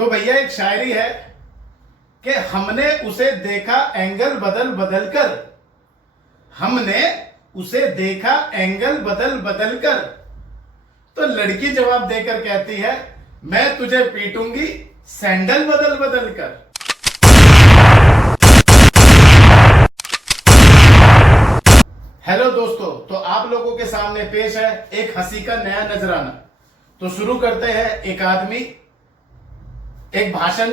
तो भैया एक शायरी है कि हमने उसे देखा एंगल बदल बदल कर, हमने उसे देखा एंगल बदल बदल कर, तो लड़की जवाब देकर कहती है मैं तुझे पीटूंगी सैंडल बदल बदल कर। हेलो दोस्तों, तो आप लोगों के सामने पेश है एक हंसी का नया नजराना। तो शुरू करते हैं। एक आदमी एक भाषण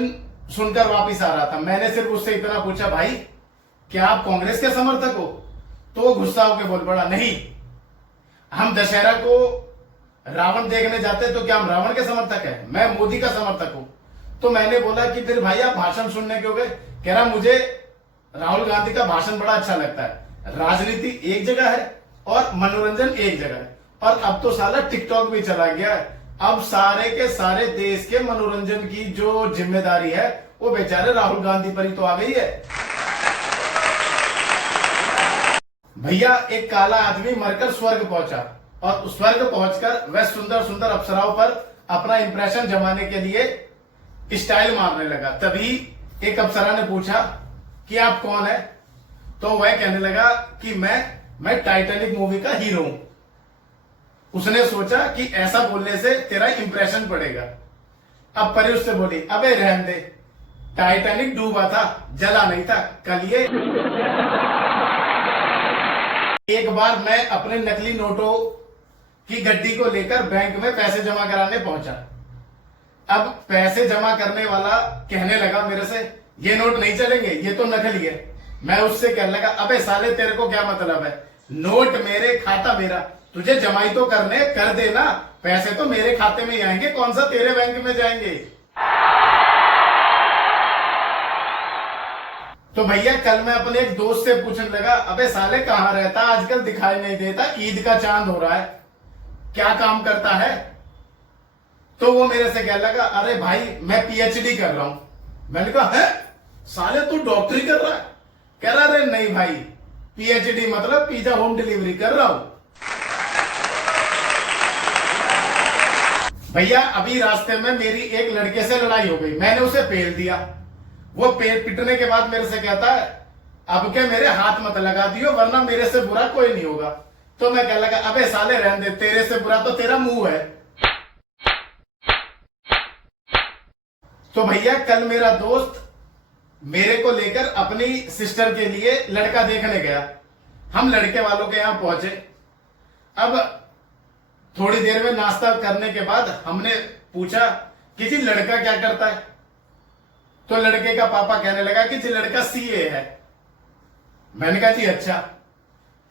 सुनकर वापस आ रहा था। मैंने सिर्फ उससे इतना पूछा, भाई क्या आप कांग्रेस के समर्थक हो? तो वो गुस्सा होकर बोल पड़ा, नहीं, हम दशहरा को रावण देखने जाते तो क्या हम रावण के समर्थक हैं? मैं मोदी का समर्थक हूं। तो मैंने बोला कि फिर भाई आप भाषण सुनने क्यों गए? कह रहा मुझे राहुल गांधी का भाषण बड़ा अच्छा लगता है। राजनीति एक जगह है और मनोरंजन एक जगह है, और अब तो साला टिकटॉक भी चला गया है। अब सारे के सारे देश के मनोरंजन की जो जिम्मेदारी है वो बेचारे राहुल गांधी पर ही तो आ गई है। भैया एक काला आदमी मरकर स्वर्ग पहुंचा, और स्वर्ग पहुंचकर वह सुंदर सुंदर अप्सराओं पर अपना इंप्रेशन जमाने के लिए स्टाइल मारने लगा। तभी एक अप्सरा ने पूछा कि आप कौन है? तो वह कहने लगा कि मैं टाइटैनिक मूवी का हीरो हूं। उसने सोचा कि ऐसा बोलने से तेरा इंप्रेशन पड़ेगा। अब परी उससे बोली, अबे रहने दे, टाइटैनिक डूबा था, जला नहीं था। कल ये एक बार मैं अपने नकली नोटों की गड्डी को लेकर बैंक में पैसे जमा कराने पहुंचा। अब पैसे जमा करने वाला कहने लगा मेरे से, ये नोट नहीं चलेंगे, ये तो नकली है। मैं उससे कहने लगा, अबे साले तेरे को क्या मतलब है? नोट मेरे, खाता मेरा, तुझे जमाई तो करने कर देना, पैसे तो मेरे खाते में ही आएंगे, कौन सा तेरे बैंक में जाएंगे। तो भैया कल मैं अपने एक दोस्त से पूछने लगा, अबे साले कहां रहता, आजकल दिखाई नहीं देता, ईद का चांद हो रहा है, क्या काम करता है? तो वो मेरे से कहने लगा, अरे भाई मैं पीएचडी कर रहा हूं। मैंने कहा, है साले तू डॉक्टरी कर रहा है? कह रहा, अरे नहीं भाई, पीएचडी मतलब पिज्जा होम डिलीवरी कर रहा हूं। भैया अभी रास्ते में मेरी एक लड़के से लड़ाई हो गई, मैंने उसे पेल दिया। वो पिटने के बाद मेरे से कहता है, अब क्या मेरे हाथ मत लगा दियो वरना मेरे से बुरा कोई नहीं होगा। तो मैं कहने लगा, अबे साले रहने दे, तेरे से बुरा तो तेरा मुंह है। तो भैया कल मेरा दोस्त मेरे को लेकर अपनी सिस्टर के लिए लड़का देखने गया। हम लड़के वालों के यहां पहुंचे। अब थोड़ी देर में नाश्ता करने के बाद हमने पूछा कि जी लड़का क्या करता है? तो लड़के का पापा कहने लगा कि जी लड़का सीए है। मैंने कहा जी अच्छा।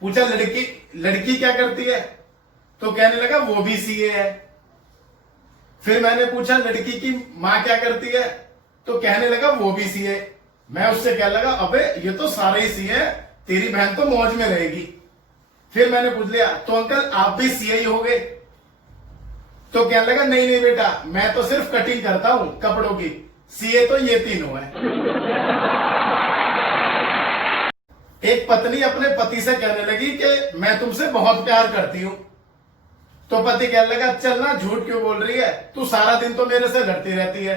पूछा लड़की क्या करती है? तो कहने लगा वो भी सीए है। फिर मैंने पूछा लड़की की मां क्या करती है? तो कहने लगा वो भी सीए। मैं उससे कहने लगा, अबे ये तो सारे ही सीए हैं, तेरी बहन तो मौज में रहेगी। फिर मैंने पूछ लिया, तो अंकल आप भी सीए ही हो गए? तो कहने लगा, नहीं नहीं बेटा, मैं तो सिर्फ कटिंग करता हूं कपड़ों की, सीए तो ये तीनों हैं। एक पत्नी अपने पति से कहने लगी कि मैं तुमसे बहुत प्यार करती हूं। तो पति कहने लगा, चल ना, झूठ क्यों बोल रही है, तू सारा दिन तो मेरे से लड़ती रहती है।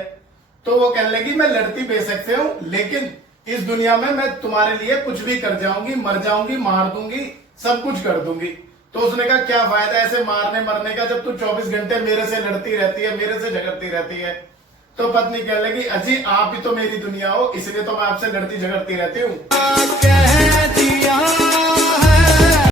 तो वो कहने लगी, मैं लड़ती बेशक से हूं, लेकिन इस दुनिया में मैं तुम्हारे लिए कुछ भी कर जाऊंगी, मर जाऊंगी, मार दूंगी, सब कुछ कर दूंगी। तो उसने कहा, क्या फायदा ऐसे मारने मरने का जब तू 24 घंटे मेरे से लड़ती रहती है, मेरे से झगड़ती रहती है। तो पत्नी कहने लगी, अजी आप भी तो मेरी दुनिया हो, इसलिए तो मैं आपसे लड़ती झगड़ती रहती हूँ।